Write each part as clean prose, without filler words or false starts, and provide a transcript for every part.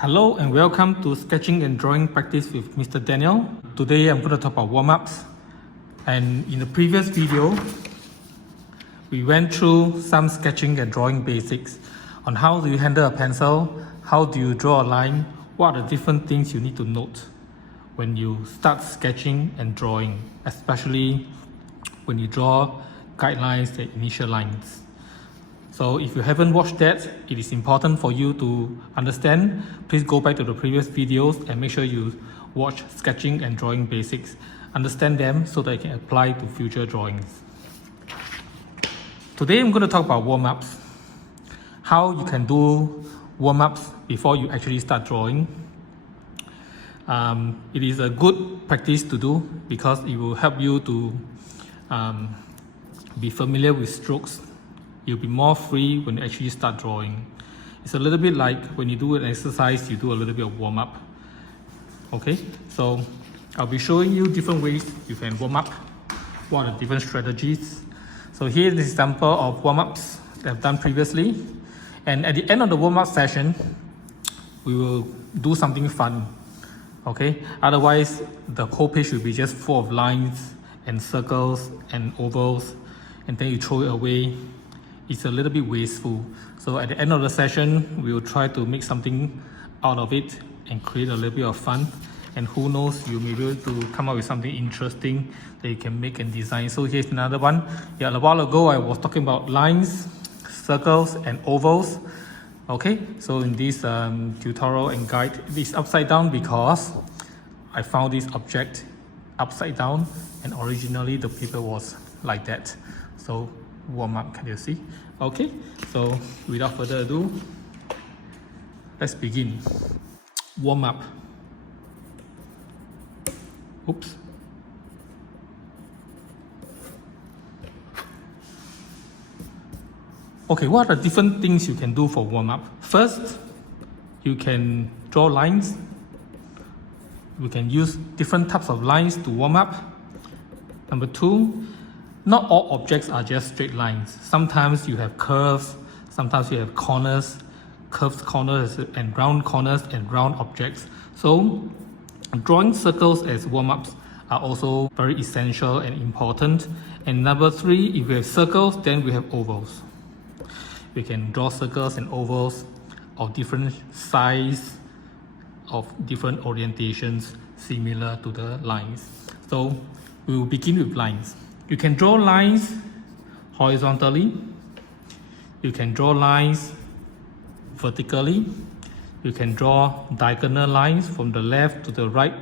Hello and welcome to Sketching and Drawing Practice with Mr. Daniel. Today I'm going to talk about warm-ups. And in the previous video, we went through some sketching and drawing basics on how do you handle a pencil, how do you draw a line, what are the different things you need to note when you start sketching and drawing, especially when you draw guidelines and initial lines. So if you haven't watched that, it is important for you to understand. Please go back to the previous videos and make sure you watch sketching and drawing basics. Understand them so that you can apply to future drawings. Today I'm going to talk about warm-ups. How you can do warm-ups before you actually start drawing. It is a good practice to do because it will help you to be familiar with strokes. You'll be more free when you actually start drawing. It's a little bit like when you do an exercise, you do a little bit of warm-up. Okay, so I'll be showing you different ways you can warm up. What are the different strategies? So here's an example of warm-ups that I've done previously. And at the end of the warm-up session, we will do something fun. Okay, otherwise the whole page will be just full of lines and circles and ovals, and then you throw it away. It's a little bit wasteful. So at the end of the session, we will try to make something out of it and create a little bit of fun. And who knows, you may be able to come up with something interesting that you can make and design. So here's another one. Yeah, a while ago, I was talking about lines, circles, and ovals. Okay, so in this tutorial and guide, it's upside down because I found this object upside down, and originally the paper was like that. So warm up, can you see? Okay, so without further ado, let's begin. Warm up. Oops. Okay, what are different things you can do for warm up? First, you can draw lines. We can use different types of lines to warm up. Number two, not all objects are just straight lines. Sometimes you have curves, sometimes you have corners, curved corners and round objects. So drawing circles as warm-ups are also very essential and important. And number three, if we have circles, then we have ovals. We can draw circles and ovals of different size, of different orientations, similar to the lines. So we will begin with lines. You can draw lines horizontally. You can draw lines vertically. You can draw diagonal lines from the left to the right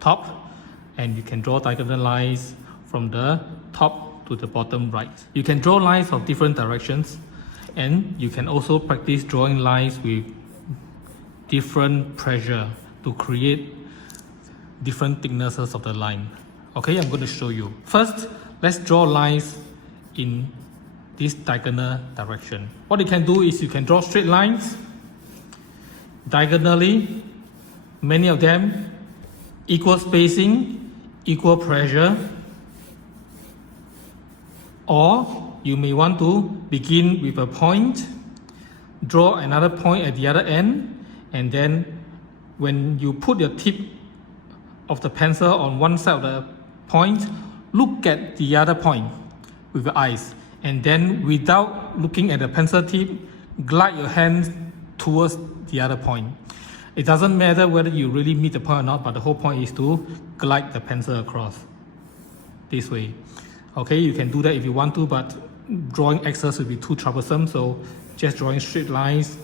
top. And you can draw diagonal lines from the top to the bottom right. You can draw lines of different directions. And you can also practice drawing lines with different pressure to create different thicknesses of the line. Okay, I'm going to show you. First, let's draw lines in this diagonal direction. What you can do is you can draw straight lines diagonally, many of them, equal spacing, equal pressure, or you may want to begin with a point, draw another point at the other end, and then when you put your tip of the pencil on one side of the point, look at the other point with your eyes, and then without looking at the pencil tip, glide your hands towards the other point. It doesn't matter whether you really meet the point or not, but the whole point is to glide the pencil across this way. Okay, you can do that if you want to, but drawing excess will be too troublesome, so just drawing straight lines,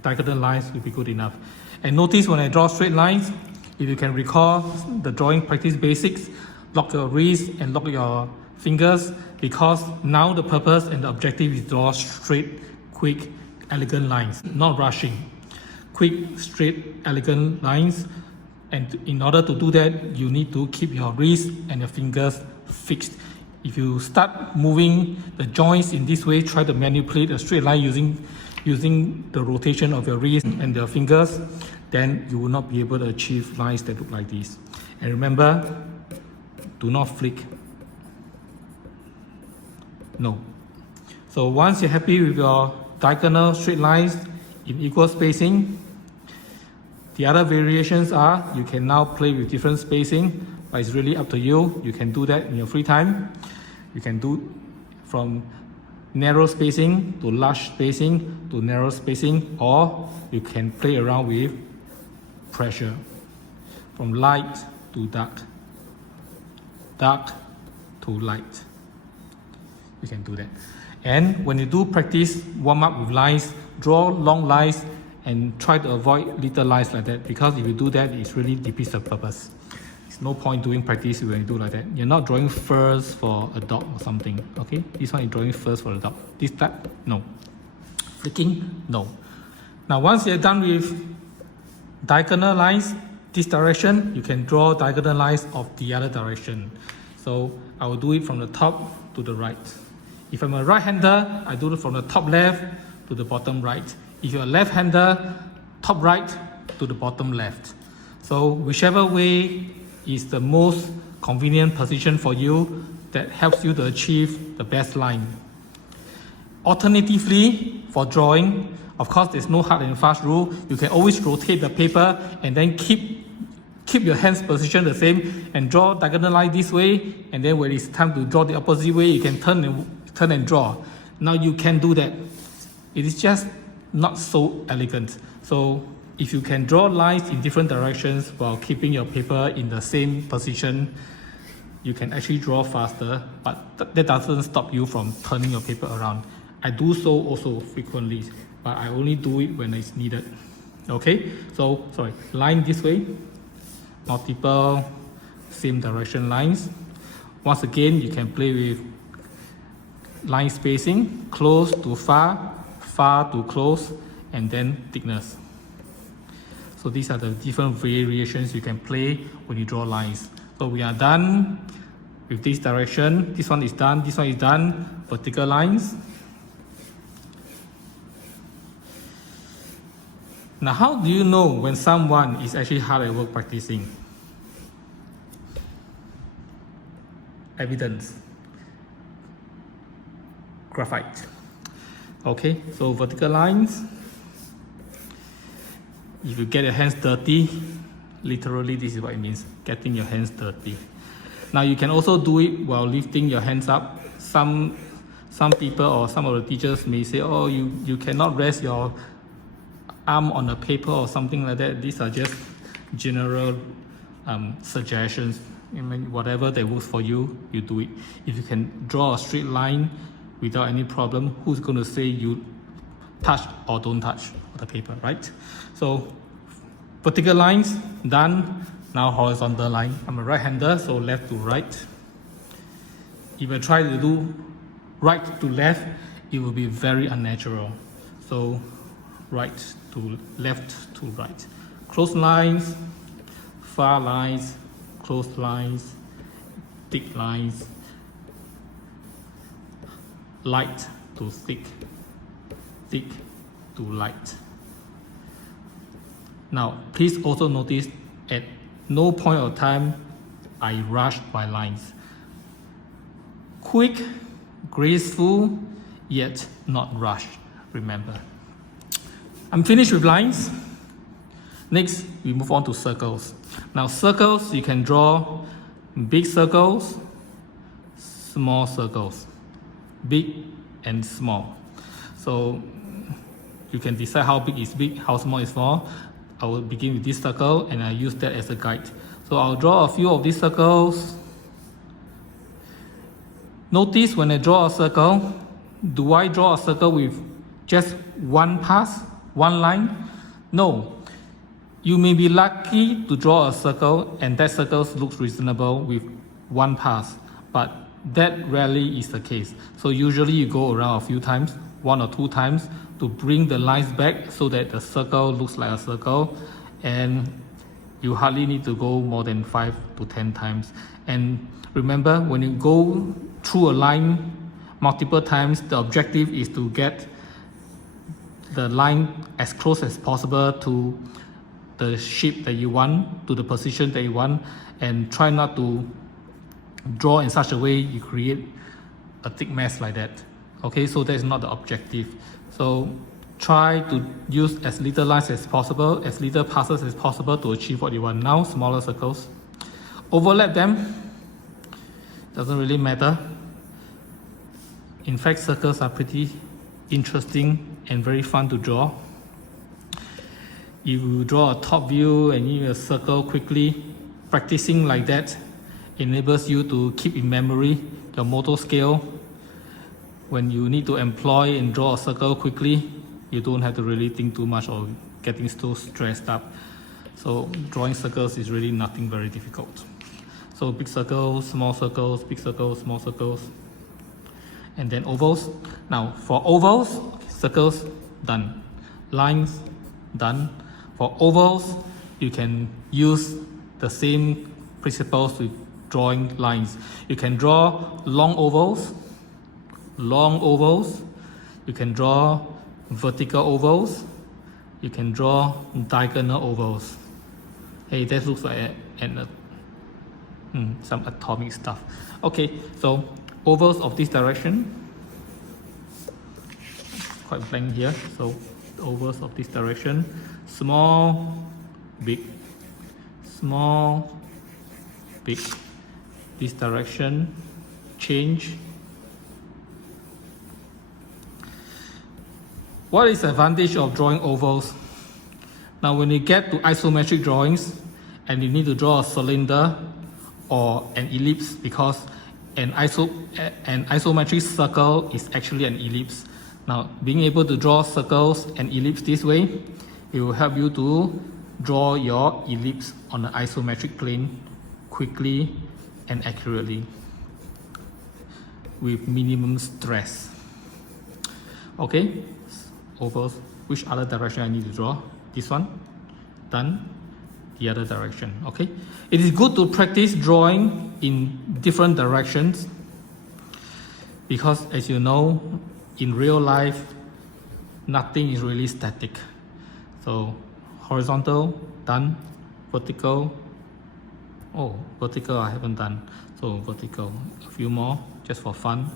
diagonal lines will be good enough. And notice when I draw straight lines, if you can recall the drawing practice basics, lock your wrist and lock your fingers, because now the purpose and the objective is to draw straight, quick, elegant lines, not rushing. Quick, straight, elegant lines. And in order to do that, you need to keep your wrist and your fingers fixed. If you start moving the joints in this way, try to manipulate a straight line using the rotation of your wrist and your fingers, then you will not be able to achieve lines that look like this. And remember, do not flick. No. So once you're happy with your diagonal straight lines in equal spacing, The other variations are you can now play with different spacing, but it's really up to you. You can do that in your free time. You can do from narrow spacing to large spacing to narrow spacing, or you can play around with pressure from light to dark, dark to light. You can do that. And when you do practice warm up with lines, draw long lines and try to avoid little lines like that, because if you do that, it really defeats the purpose. There's no point doing practice when you do like that. You're not drawing first for a dog or something, okay? This one is drawing first for a dog. This type, no. Flicking, no. Now once you're done with diagonal lines, this direction, you can draw diagonal lines of the other direction. So I will do it from the top to the right. If I'm a right-hander, I do it from the top left to the bottom right. If you're a left-hander, top right to the bottom left. So whichever way is the most convenient position for you that helps you to achieve the best line. Alternatively, for drawing, of course there's no hard and fast rule. You can always rotate the paper and then keep your hands positioned the same and draw diagonal line this way, and then when it's time to draw the opposite way, you can turn and draw. Now you can do that. It is just not so elegant. So if you can draw lines in different directions while keeping your paper in the same position, you can actually draw faster, but that doesn't stop you from turning your paper around. I do so also frequently, but I only do it when it's needed. Okay, so sorry, line this way, multiple same direction lines. Once again, you can play with line spacing, close to far, far to close, and then thickness. So these are the different variations you can play when you draw lines. So we are done with this direction. This one is done, this one is done. Vertical lines. Now, how do you know when someone is actually hard at work practicing? Evidence. Graphite. Okay, so vertical lines. If you get your hands dirty, literally this is what it means, getting your hands dirty. Now you can also do it while lifting your hands up. Some people or some of the teachers may say, oh, you cannot rest your arm on a paper or something like that. These are just general suggestions. I mean, whatever that works for you, you do it. If you can draw a straight line without any problem, who's going to say you touch or don't touch the paper, right? So vertical lines, done. Now horizontal line. I'm a right-hander, so left to right. If I try to do right to left, it will be very unnatural. So right to left to right. Close lines, far lines, close lines, thick lines, light to thick, thick to light. Now, please also notice at no point of time I rush my lines. Quick, graceful, yet not rushed, remember. I'm finished with lines. Next, we move on to circles. Now, circles, you can draw big circles, small circles, big and small. So you can decide how big is big, how small is small. I will begin with this circle and I use that as a guide. So I'll draw a few of these circles. Notice when I draw a circle, do I draw a circle with just one pass, one line? No. You may be lucky to draw a circle and that circle looks reasonable with one pass, but that rarely is the case. So usually you go around a few times, 1 or 2 times, to bring the lines back so that the circle looks like a circle, and you hardly need to go more than 5 to 10 times. And remember, when you go through a line multiple times, the objective is to get the line as close as possible to the shape that you want, to the position that you want, and try not to draw in such a way you create a thick mess like that. Okay, so that's not the objective. So try to use as little lines as possible, as little passes as possible to achieve what you want. Now, smaller circles. Overlap them, doesn't really matter. In fact, circles are pretty interesting and very fun to draw. If you draw a top view and you a circle quickly, practicing like that enables you to keep in memory your motor skill. When you need to employ and draw a circle quickly, you don't have to really think too much or getting so stressed up. So drawing circles is really nothing very difficult. So big circles, small circles, big circles, small circles, and then ovals. Now for ovals, circles, done. Lines, done. For ovals, you can use the same principles with drawing lines. You can draw long ovals. You can draw vertical ovals. You can draw diagonal ovals. Hey, that looks like some atomic stuff. Okay, so ovals of this direction. Quite blank here. So ovals of this direction. Small, big, small, big. This direction, change. What is the advantage of drawing ovals? Now when you get to isometric drawings and you need to draw a cylinder or an ellipse, because an isometric circle is actually an ellipse. Now being able to draw circles and ellipse this way, it will help you to draw your ellipse on an isometric plane quickly and accurately with minimum stress. Okay, ovals. Which other direction I need to draw? This one, done. The other direction. Okay, it is good to practice drawing in different directions, because as you know, in real life nothing is really static. So horizontal, done. Vertical, oh, vertical I haven't done. So vertical, a few more just for fun.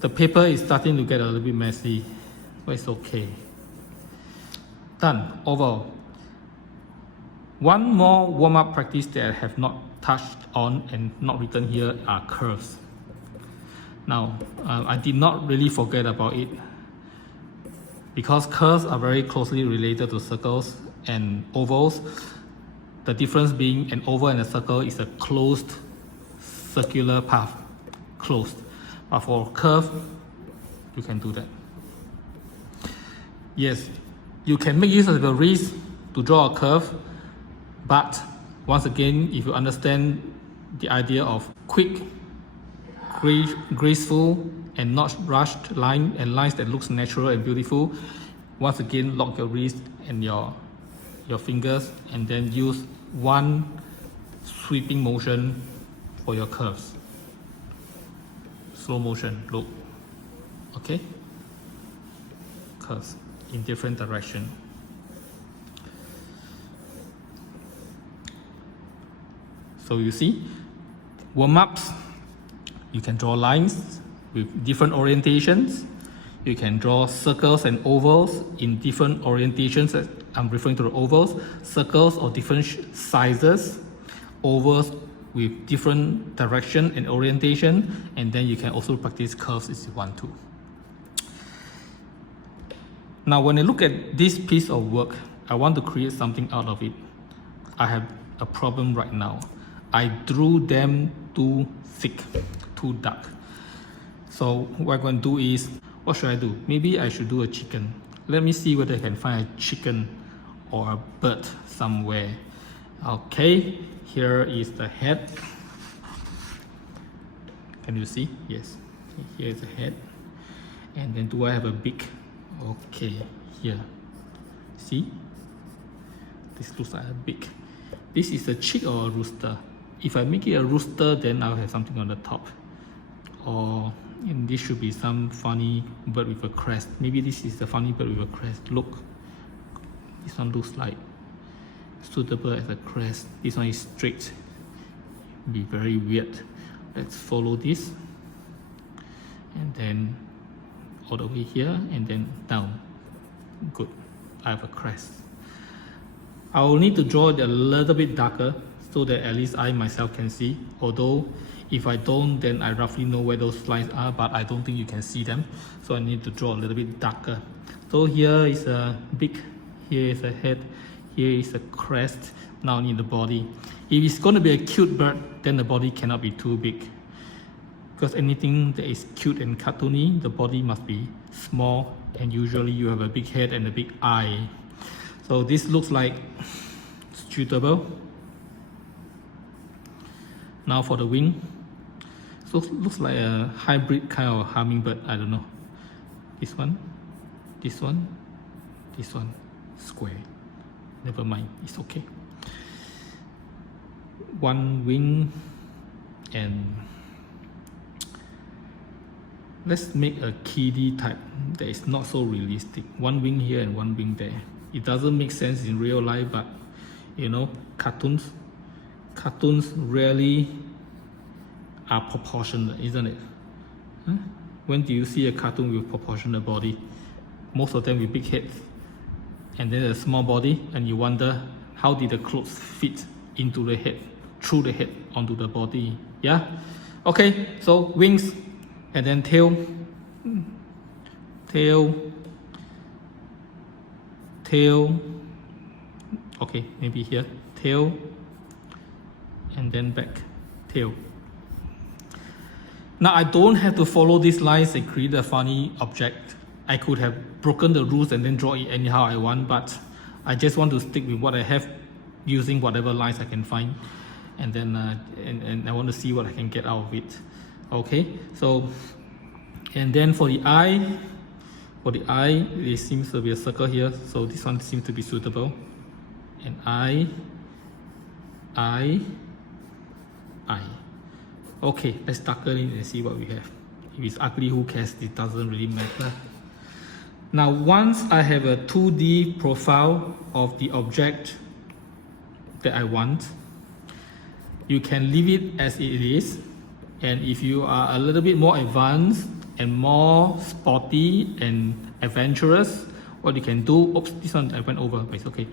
The paper is starting to get a little bit messy, but it's okay. Done. Oval. One more warm-up practice that I have not touched on and not written here are curves. Now, I did not really forget about it, because curves are very closely related to circles and ovals. The difference being an oval and a circle is a closed circular path, closed. But for curve, you can do that. Yes, you can make use of the wrist to draw a curve, but once again, if you understand the idea of quick, graceful and not rushed line and lines that looks natural and beautiful, once again lock your wrist and your fingers, and then use one sweeping motion for your curves. Slow motion, look. Okay, curves in different direction. So you see, warm-ups, you can draw lines with different orientations. You can draw circles and ovals in different orientations. I'm referring to the ovals, circles of different sizes, ovals with different direction and orientation, and then you can also practice curves if you want to. Now when I look at this piece of work, I want to create something out of it. I have a problem right now. I drew them too thick, too dark. So what I'm going to do is, what should I do? Maybe I should do a chicken. Let me see whether I can find a chicken or a bird somewhere. Okay, here is the head. Can you see? Yes. Here is the head. And then do I have a beak? Okay, here. See? This looks like a beak. This is a chick or a rooster. If I make it a rooster, then I'll have something on the top. Or and this should be some funny bird with a crest. Maybe this is the funny bird with a crest. Look, this one looks like suitable as a crest. This one is straight. Be very weird. Let's follow this, and then all the way here and then down. Good. I have a crest. I will need to draw it a little bit darker so that at least I myself can see. Although if I don't, then I roughly know where those lines are, but I don't think you can see them. So I need to draw a little bit darker. So here is a beak, here is a head, here is a crest. Now I need the body. If it's going to be a cute bird, then the body cannot be too big. Because anything that is cute and cartoony, the body must be small, and usually you have a big head and a big eye. So this looks like suitable. Now for the wing. So looks like a hybrid kind of hummingbird, I don't know. This one, this one, this one, square. Never mind, it's okay. One wing, and let's make a kiddie type that is not so realistic. One wing here and one wing there. It doesn't make sense in real life, but you know, cartoons rarely are proportionate, isn't it? Huh? When do you see a cartoon with proportionate body? Most of them with big heads and then a small body, and you wonder how did the clothes fit into the head, through the head onto the body. Yeah, okay, so wings and then tail, okay, maybe here, tail, and then back, tail. Now I don't have to follow these lines and create a funny object. I could have broken the rules and then draw it anyhow I want, but I just want to stick with what I have using whatever lines I can find, and then and I want to see what I can get out of it. Okay, so and then for the eye, there seems to be a circle here, so this one seems to be suitable. And eye. Okay, let's darken it and see what we have. If it's ugly, who cares? It doesn't really matter. Now, once I have a 2D profile of the object that I want, you can leave it as it is. And if you are a little bit more advanced and more sporty and adventurous, what you can do, oops, this one I went over, but it's okay.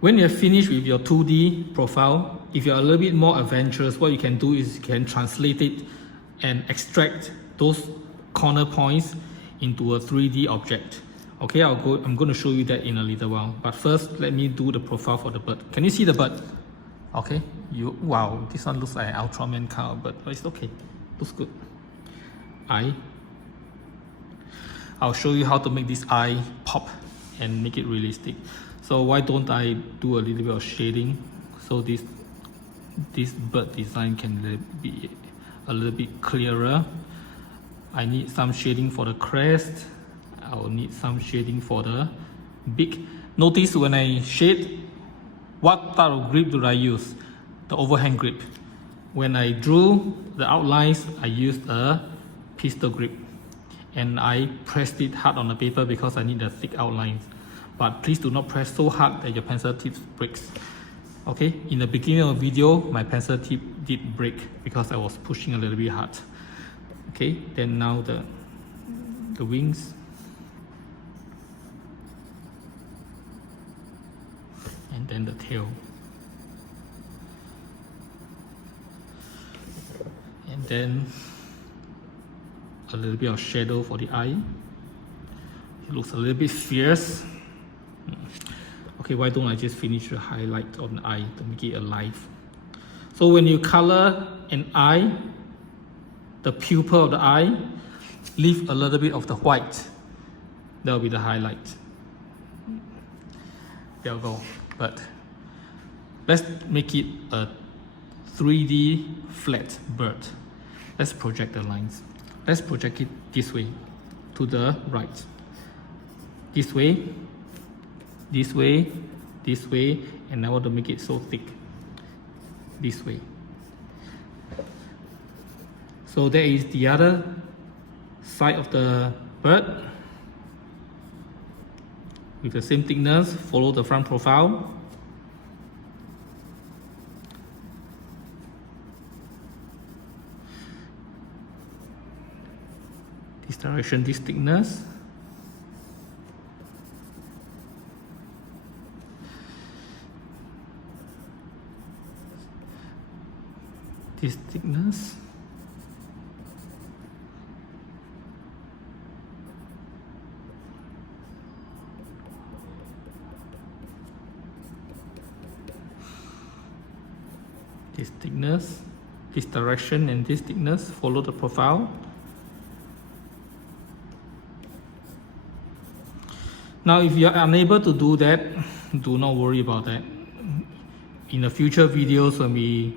When you're finished with your 2D profile, if you're a little bit more adventurous, what you can do is you can translate it and extract those corner points into a 3D object. Okay, I'm going to show you that in a little while. But first, let me do the profile for the bird. Can you see the bird? Okay, wow, this one looks like an Ultraman kind of bird, but it's okay, looks good. I'll show you how to make this eye pop and make it realistic. So why don't I do a little bit of shading so this bird design can be a little bit clearer. I need some shading for the crest. I will need some shading for the beak. Notice when I shade, what type of grip do I use? The overhand grip. When I drew the outlines, I used a pistol grip, and I pressed it hard on the paper because I need a thick outline. But please do not press so hard that your pencil tip breaks. Okay, in the beginning of the video, my pencil tip did break because I was pushing a little bit hard. Okay, then now the wings. And then the tail. And then a little bit of shadow for the eye. It looks a little bit fierce. Okay, why don't I just finish the highlight on the eye to make it alive? So when you color an eye, the pupil of the eye, leave a little bit of the white. That will be the highlight. There we go. But let's make it a 3D flat bird. Let's project the lines. Let's project it this way, to the right. This way, this way, this way, and I want to make it so thick. This way. So there is the other side of the bird. With the same thickness, follow the front profile. This direction, this thickness. this thickness. This thickness, this direction and this thickness, follow the profile. Now if you are unable to do that, do not worry about that. In the future videos when we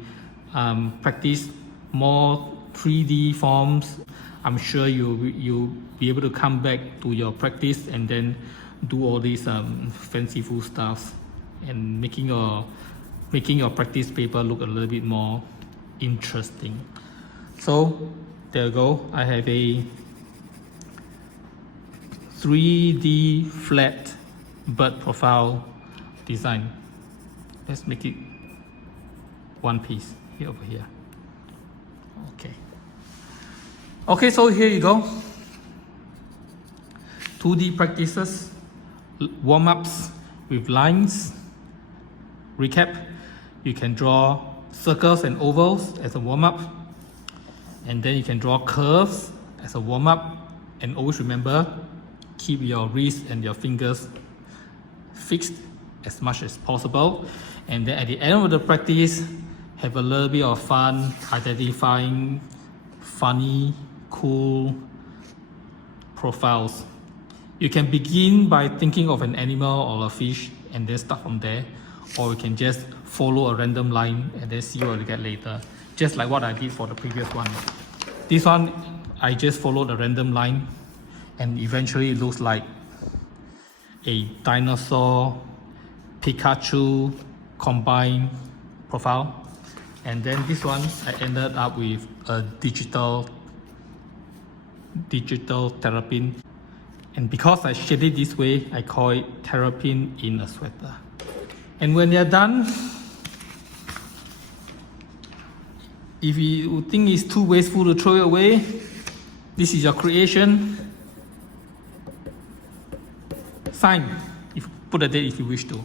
practice more 3D forms, I'm sure you'll be able to come back to your practice and then do all these fanciful stuff and making your practice paper look a little bit more interesting. So there you go. I have a 3D flat bird profile design. Let's make it one piece here over here. Okay, so here you go. 2D practices, warm-ups with lines. Recap, you can draw circles and ovals as a warm-up, and then you can draw curves as a warm-up. And always remember, keep your wrist and your fingers fixed as much as possible. And then at the end of the practice, have a little bit of fun identifying funny, cool profiles. You can begin by thinking of an animal or a fish and then start from there, or you can just follow a random line and then see what you get later, just like what I did for the previous one. This one, I just followed a random line and eventually it looks like a dinosaur Pikachu combined profile. And then this one, I ended up with a digital terrapin. And because I shaded it this way, I call it terrapin in a sweater. And when you're done, if you think it's too wasteful to throw it away, this is your creation. Sign, if put a date if you wish to.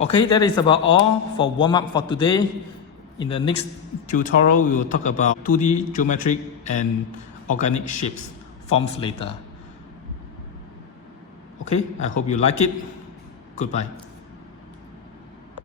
Okay, that is about all for warm-up for today. In the next tutorial, we will talk about 2D geometric and organic shapes, forms later. Okay, I hope you like it. Goodbye.